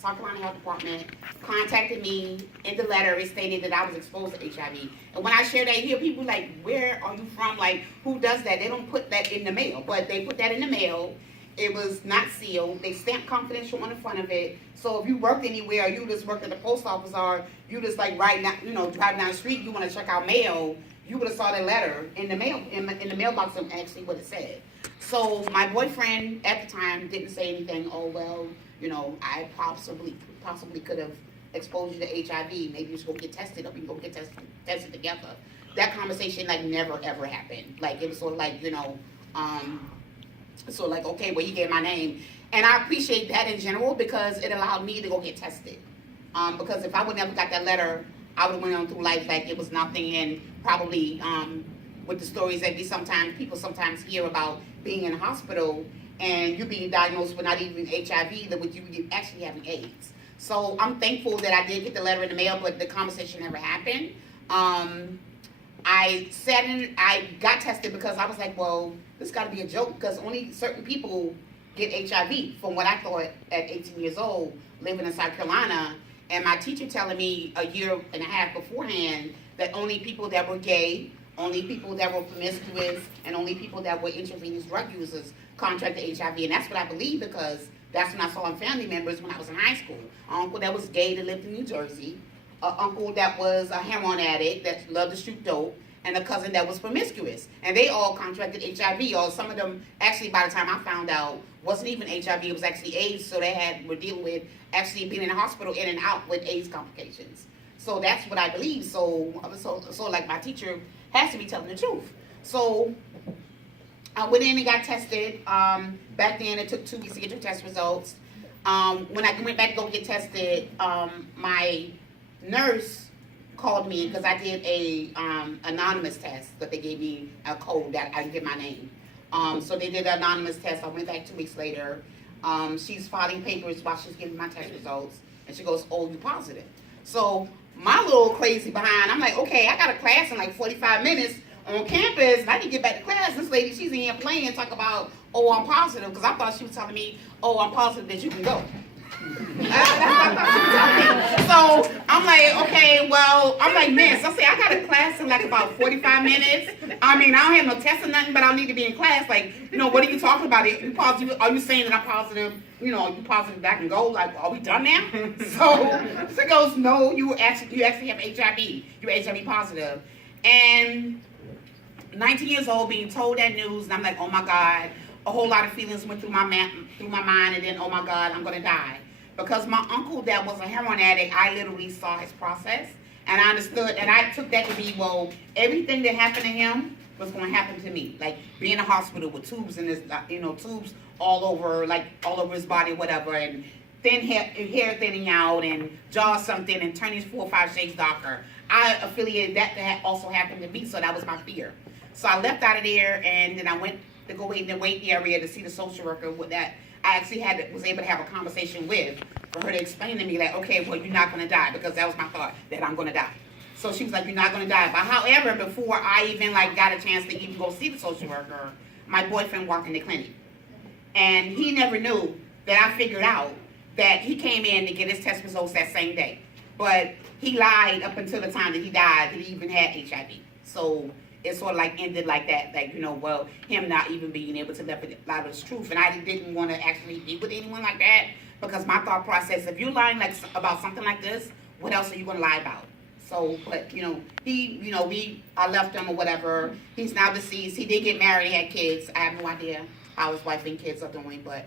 South Carolina Health Department contacted me. In the letter, it stated that I was exposed to HIV. And when I share that here, people like, where are you from? Like, who does that? They don't put that in the mail, but they put that in the mail. It was not sealed. They stamped confidential on the front of it. So if you worked anywhere, or you just worked at the post office, or you just like driving down the street, you want to check out mail, you would have saw the letter in the mail, in the mailbox, and actually what it said. So my boyfriend at the time didn't say anything. Oh, well, I possibly could have exposed you to HIV. Maybe you should go get tested, or we can go get tested together. That conversation like never ever happened. Like it was sort of like, so like, okay, well, he gave my name. And I appreciate that in general because it allowed me to go get tested. Because if I would never got that letter, I would have went on through life like it was nothing, and probably with the stories that people sometimes hear about being in a hospital and you being diagnosed with not even HIV, that you actually having AIDS. So I'm thankful that I did get the letter in the mail, but the conversation never happened. I got tested because I was like, well, this got to be a joke because only certain people get HIV, from what I thought at 18 years old, living in South Carolina. And my teacher telling me a year and a half beforehand that only people that were gay, only people that were promiscuous, and only people that were intravenous drug users contracted HIV. And that's what I believe because that's when I saw in family members when I was in high school. An uncle that was gay that lived in New Jersey, an uncle that was a heroin addict that loved to shoot dope, and a cousin that was promiscuous. And they all contracted HIV, or some of them, actually, by the time I found out, wasn't even HIV, it was actually AIDS, so they were dealing with actually being in the hospital in and out with AIDS complications. So that's what I believe. So like my teacher has to be telling the truth. So I went in and got tested. Back then it took 2 weeks to get your test results. When I went back to go get tested, my nurse called me because I did a anonymous test, that they gave me a code that I didn't give my name. So they did an anonymous test. I went back 2 weeks later. She's filing papers while she's giving my test results, and she goes, "Oh, you positive." So my little crazy behind, I'm like, okay, I got a class in like 45 minutes on campus, and I need to get back to class. This lady, she's in here playing, talk about, "Oh, I'm positive," because I thought she was telling me, "Oh, I'm positive that you can go." So I'm like, okay, well, I'm like, miss, I say, I got a class in like about 45 minutes. I mean, I don't have no test or nothing, but I'll need to be in class. Like, what are you talking about? You positive? Are you saying that I'm positive? Are you positive that I can go? Like, are we done now? So she goes, no, you actually have HIV. You're HIV positive. And 19 years old, being told that news, and I'm like, oh my God. A whole lot of feelings went through my mind, and then, oh my God, I'm gonna die. Because my uncle that was a heroin addict, I literally saw his process, and I understood, and I took that to be, well, everything that happened to him was going to happen to me. Like being in a hospital with tubes in his, tubes all over his body, whatever, and thin hair thinning out, and jaw something, and turning 4 or 5 shades darker. I affiliated that also happened to me, so that was my fear. So I left out of there, and then I went to go wait in the waiting area to see the social worker with that. I actually was able to have a conversation with, for her to explain to me, like, okay, well, you're not going to die, because that was my thought, that I'm going to die. So she was like, you're not going to die. But however, before I even got a chance to even go see the social worker, my boyfriend walked in the clinic. And he never knew that I figured out that he came in to get his test results that same day. But he lied up until the time that he died that he even had HIV. So it sort of ended like that, well, him not even being able to let out his truth. And I didn't want to actually be with anyone like that, because my thought process, if you're lying about something like this, what else are you going to lie about? So, but, I left him or whatever. He's now deceased. He did get married, he had kids. I have no idea how his wife and kids are doing, but